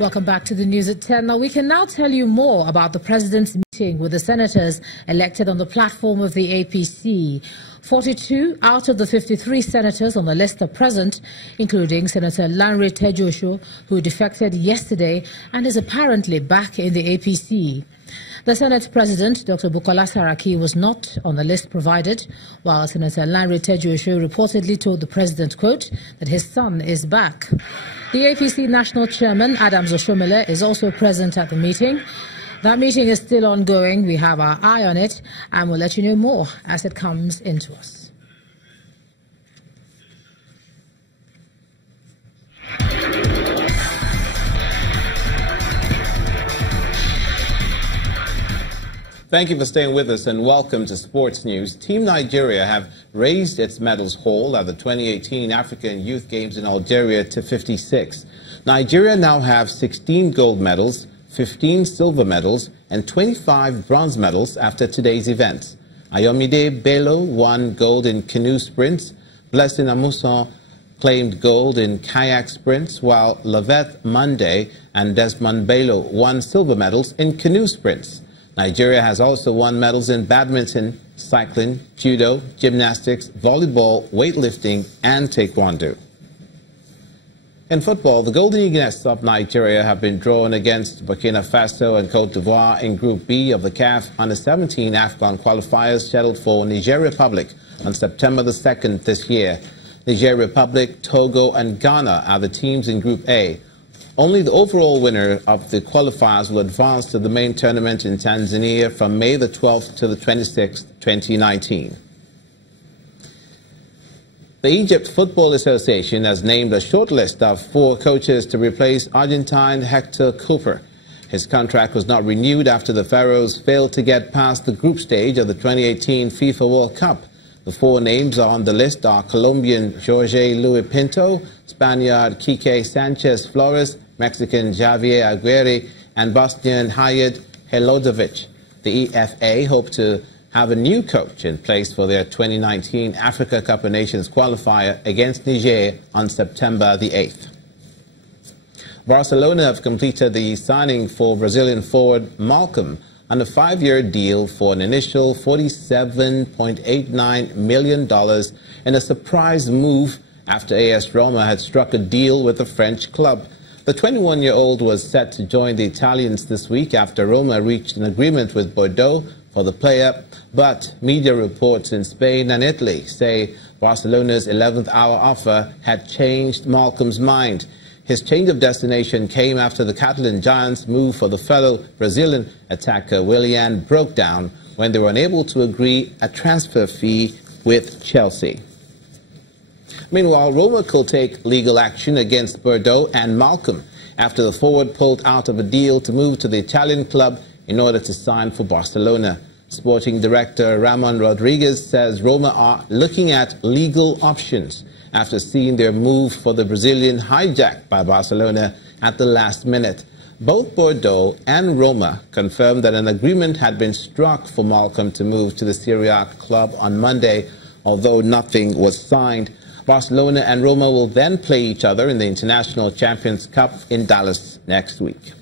Welcome back to the news at 10. Now, we can now tell you more about the president's meeting with the senators elected on the platform of the APC. 42 out of the 53 senators on the list are present, including Senator Lanre Tejosho, who defected yesterday and is apparently back in the APC. The Senate President, Dr. Bukola Saraki, was not on the list provided, while Senator Lanre Tejosho reportedly told the President, quote, that his son is back. The APC National Chairman, Adams Oshomole, is also present at the meeting. That meeting is still ongoing. We have our eye on it, and we'll let you know more as it comes into us. Thank you for staying with us and welcome to Sports News. Team Nigeria have raised its medals haul at the 2018 African Youth Games in Algeria to 56. Nigeria now have 16 gold medals, 15 silver medals and 25 bronze medals after today's events. Ayomide Bello won gold in canoe sprints. Blessing Amusan claimed gold in kayak sprints, while Laveth Monday and Desmond Bello won silver medals in canoe sprints. Nigeria has also won medals in badminton, cycling, judo, gymnastics, volleyball, weightlifting, and taekwondo. In football, the Golden Eagles of Nigeria have been drawn against Burkina Faso and Cote d'Ivoire in Group B of the CAF Under-17 AFCON qualifiers scheduled for Niger Republic on September the 2nd this year. Niger Republic, Togo, and Ghana are the teams in Group A. Only the overall winner of the qualifiers will advance to the main tournament in Tanzania from May the 12th to the 26th, 2019. The Egypt Football Association has named a short list of 4 coaches to replace Argentine Hector Cooper. His contract was not renewed after the Pharaohs failed to get past the group stage of the 2018 FIFA World Cup. The 4 names on the list are Colombian Jorge Luis Pinto, Spaniard Quique Sanchez Flores, Mexican Javier Aguirre, and Bosnian Hayat Helodovic. The EFA hope to have a new coach in place for their 2019 Africa Cup of Nations qualifier against Niger on September the 8th. Barcelona have completed the signing for Brazilian forward Malcolm on a 5-year deal for an initial $47.89 million in a surprise move after AS Roma had struck a deal with the French club. The 21-year-old was set to join the Italians this week after Roma reached an agreement with Bordeaux for the player, but media reports in Spain and Italy say Barcelona's 11th-hour offer had changed Malcolm's mind. His change of destination came after the Catalan Giants' move for the fellow Brazilian attacker Willian broke down when they were unable to agree a transfer fee with Chelsea. Meanwhile, Roma could take legal action against Bordeaux and Malcolm after the forward pulled out of a deal to move to the Italian club in order to sign for Barcelona. Sporting director Ramon Rodriguez says Roma are looking at legal options after seeing their move for the Brazilian hijacked by Barcelona at the last minute. Both Bordeaux and Roma confirmed that an agreement had been struck for Malcolm to move to the Serie A club on Monday, although nothing was signed. Barcelona and Roma will then play each other in the International Champions Cup in Dallas next week.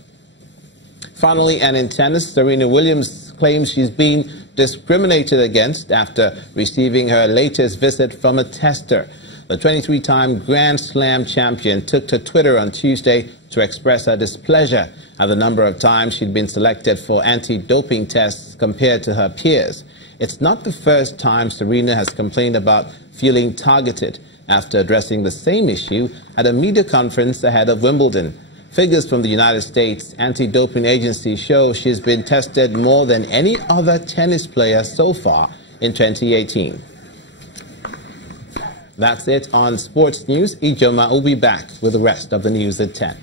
Finally, and in tennis, Serena Williams claims she's been discriminated against after receiving her latest visit from a tester. The 23-time Grand Slam champion took to Twitter on Tuesday to express her displeasure at the number of times she'd been selected for anti-doping tests compared to her peers. It's not the first time Serena has complained about feeling targeted after addressing the same issue at a media conference ahead of Wimbledon. Figures from the United States anti-doping agency show she's been tested more than any other tennis player so far in 2018. That's it on Sports News. Ijoma will be back with the rest of the news at 10.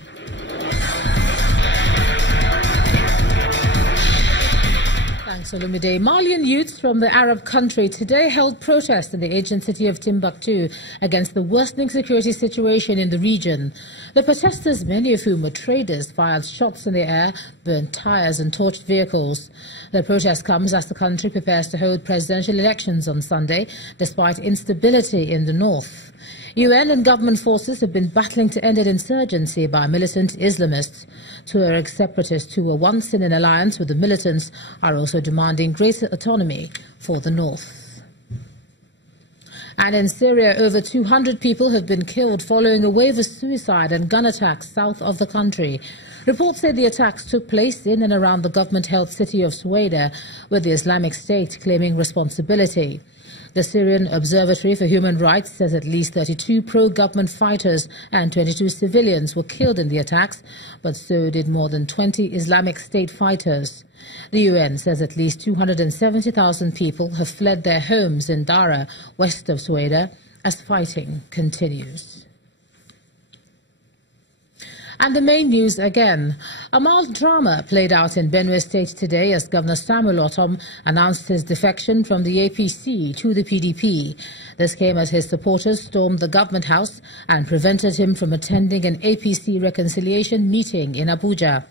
Olumide. Malian youths from the Arab country today held protests in the ancient city of Timbuktu against the worsening security situation in the region. The protesters, many of whom were traders, fired shots in the air, burned tires and torched vehicles. The protest comes as the country prepares to hold presidential elections on Sunday, despite instability in the north. UN and government forces have been battling to end an insurgency by militant Islamists. Tuareg separatists who were once in an alliance with the militants are also demanding greater autonomy for the north. And in Syria, over 200 people have been killed following a wave of suicide and gun attacks south of the country. Reports say the attacks took place in and around the government-held city of Sueda, with the Islamic State claiming responsibility. The Syrian Observatory for Human Rights says at least 32 pro-government fighters and 22 civilians were killed in the attacks, but so did more than 20 Islamic State fighters. The UN says at least 270,000 people have fled their homes in Dara, west of Sueda, as fighting continues. And the main news again. A mild drama played out in Benue State today as Governor Samuel Otom announced his defection from the APC to the PDP. This came as his supporters stormed the government house and prevented him from attending an APC reconciliation meeting in Abuja.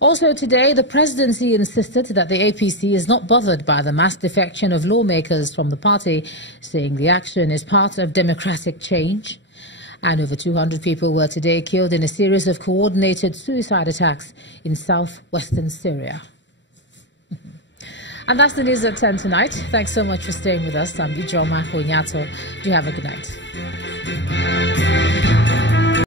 Also today, the presidency insisted that the APC is not bothered by the mass defection of lawmakers from the party, saying the action is part of democratic change. And over 200 people were today killed in a series of coordinated suicide attacks in southwestern Syria. And that's the news at 10 tonight. Thanks so much for staying with us. I'm Ijoma Honyato. Do have a good night.